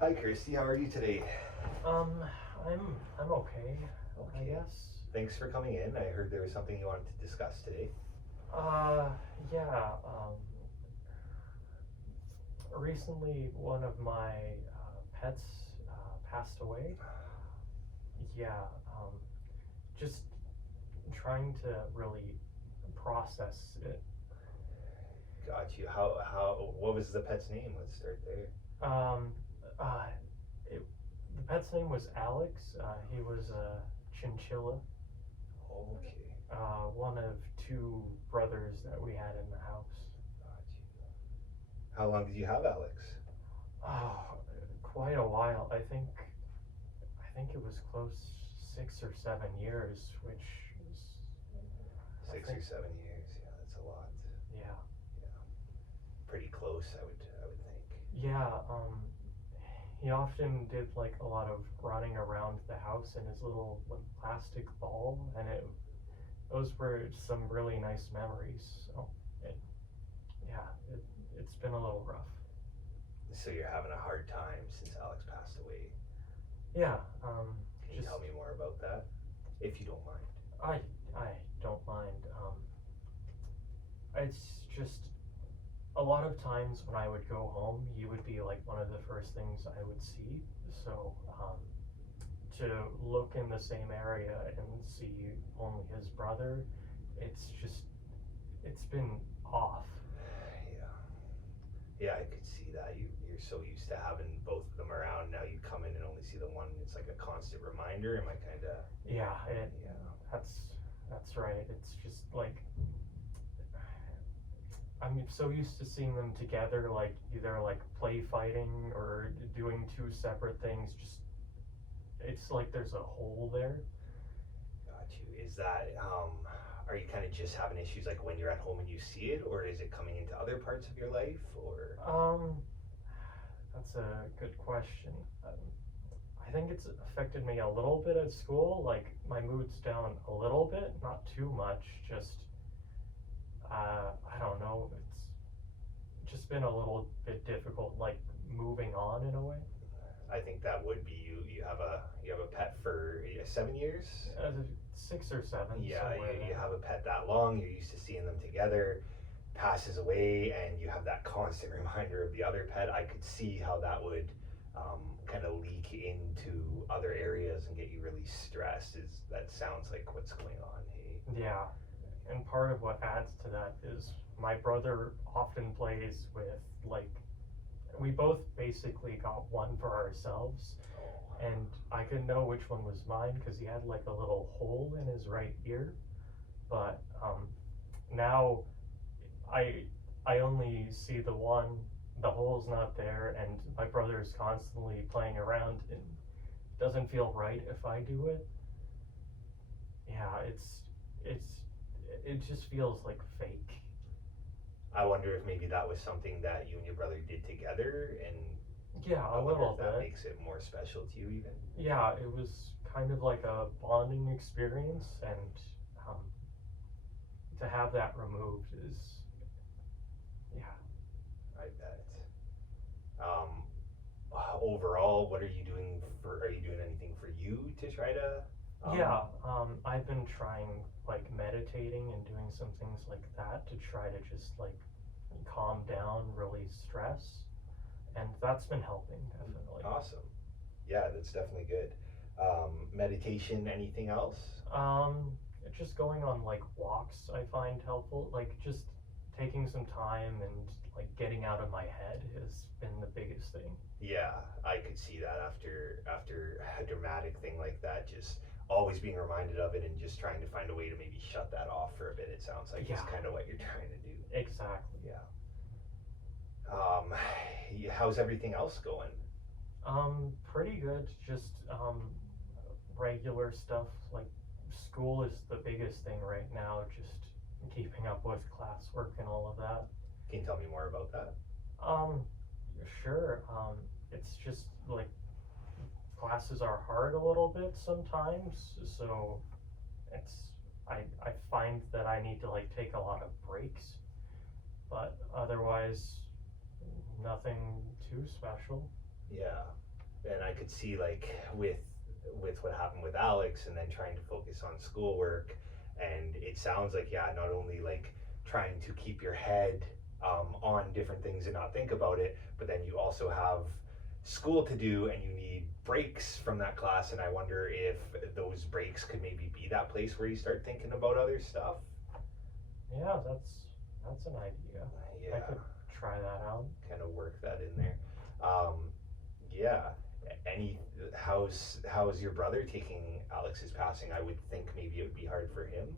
Hi, Kirsty. How are you today? Um, I'm okay, I Okay. guess. Thanks for coming in. I heard there was something you wanted to discuss today. Uh, yeah, recently one of my pets passed away. Yeah, just trying to really process it. Got you. What was the pet's name? Let's start there. Um, uh, it, the pet's name was Alex. He was a chinchilla, Okay. one of two brothers that we had in the house. Got you. How long did you have Alex? Oh, quite a while. I think it was close 6 or 7 years, which is, I Six or think, 7 years. Yeah, that's a lot. yeah, Yeah, pretty close. I would think. yeah. He often did like a lot of running around the house in his little like plastic ball, and those were some really nice memories. So, it, yeah, it's been a little rough. So you're having a hard time since Alex passed away. Yeah, Can you just tell me more about that, if you don't mind? I I don't mind. It's just a lot of times when I would go home, he would be like one of the first things I would see. So to look in the same area and see only his brother, it's been off. Yeah. Yeah, I could see that. You're so used to having both of them around. Now you come in and only see the one. It's like a constant reminder. Am I kind of? Yeah, Yeah. that's that's right. It's just like I'm so used to seeing them together, like either like play fighting or doing two separate things. Just it's like there's a hole there. Got you. Is that are you kind of just having issues like when you're at home and you see it, or is it coming into other parts of your life, or? Um, that's a good question. I think it's affected me a little bit at school. Like my mood's down a little bit, not too much. Just I don't know. It's just been a little bit difficult, like moving on in a way. I think that would be you. You have a pet for 7 years. 6 or 7, Yeah, somewhere you there. have a pet that long. You're used to seeing them together. Passes away, and you have that constant reminder of the other pet. I could see how that would kind of leak into other areas and get you really stressed. Is that sounds like what's going on? Hey. Yeah, and part of what adds to that is my brother often plays with like we both basically got one for ourselves, Oh. and I couldn't know which one was mine because he had like a little hole in his right ear. But now I I only see the one. The hole's not there, and my brother is constantly playing around, and it doesn't feel right if I do it. Yeah, it's it just feels like fake. I wonder if maybe that was something that you and your brother did together, and Yeah, I a wonder little if that bit. makes it more special to you, even. Yeah, it was kind of like a bonding experience, and um, to have that removed is, yeah. I bet. Um, Overall, what are you doing for? Are you doing anything for you to try to? Yeah, I've been trying like meditating and doing some things like that to try to just like calm down, release stress, and that's been helping definitely. Awesome. Yeah, that's definitely good. Meditation. Anything else? Um, just going on like walks I find helpful, like just taking some time and like getting out of my head has been the biggest thing. Yeah, I could see that after a dramatic thing like that, just always being reminded of it and just trying to find a way to maybe shut that off for a bit. It sounds like is Yeah, kind of what you're trying to do. exactly. Yeah. Um, how's everything else going? Pretty good. Just regular stuff like school is the biggest thing right now. Just keeping up with classwork and all of that. Can you tell me more about that? Um, sure. It's just like classes are hard a little bit sometimes, so it's I find that I need to like take a lot of breaks, but otherwise nothing too special. Yeah. and I could see like with what happened with Alex, and then trying to focus on schoolwork, and it sounds like, yeah, not only like trying to keep your head on different things and not think about it, but then you also have school to do and you need breaks from that class, and I wonder if those breaks could maybe be that place where you start thinking about other stuff. Yeah, that's an idea. I Yeah, could try that out. kind of work that in there. Yeah, any how's your brother taking Alex's passing? I would think maybe it would be hard for him.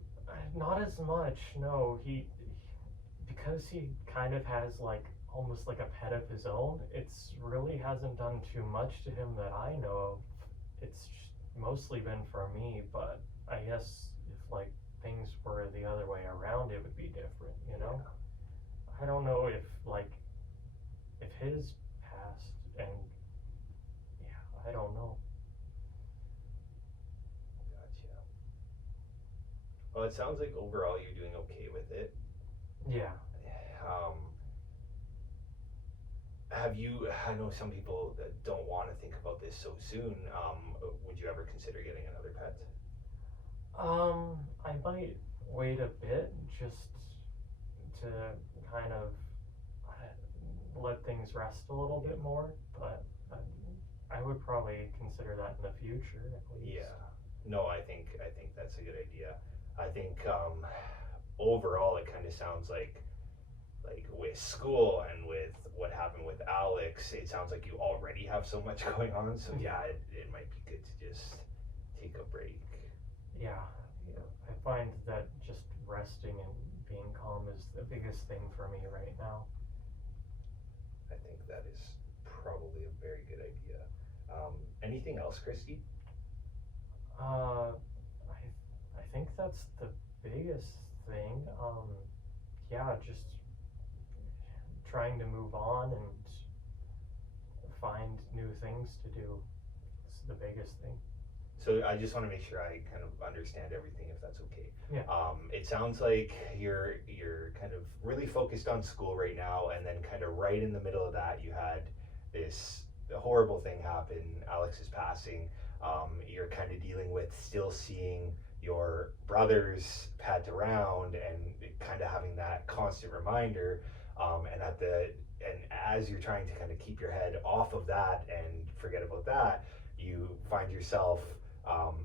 Not as much, no. Because he kind of has like almost like a pet of his own, it's really hasn't done too much to him that I know of. It's mostly been for me, but I guess if like things were the other way around, it would be different, you know? I don't know if his passed, and yeah, I don't know. Gotcha. Well, it sounds like overall you're doing okay with it. Yeah. Um, have you? I know some people that don't want to think about this so soon. Would you ever consider getting another pet? I might wait a bit just to kind of let things rest a little bit more, but I would probably consider that in the future at least. Yeah. No, I think that's a good idea. I think overall it kind of sounds like with school and with what happened with Alex, it sounds like you already have so much going on. So yeah, it might be good to just take a break. Yeah, I find that just resting and being calm is the biggest thing for me right now. I think that is probably a very good idea. Anything else, Christy? I think that's the biggest thing. Yeah, just trying to move on and find new things to do. It's the biggest thing. So I just want to make sure I kind of understand everything, if that's okay. Yeah. It sounds like you're kind of really focused on school right now, and then kind of right in the middle of that, you had this horrible thing happen, Alex's passing. You're kind of dealing with still seeing your brother's pet around and kind of having that constant reminder. And as you're trying to kind of keep your head off of that and forget about that, you find yourself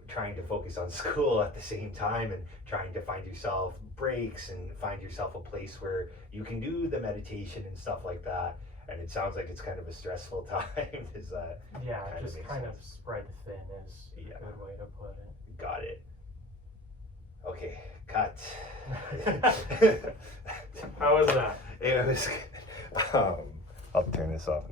trying to focus on school at the same time, and trying to find yourself breaks and find yourself a place where you can do the meditation and stuff like that. And it sounds like it's kind of a stressful time. Is that Yeah, kind of just makes kind of sense. spread thin is a Yeah. good way to put it. Got it? Okay, cut. How was that? It was good. I'll turn this off.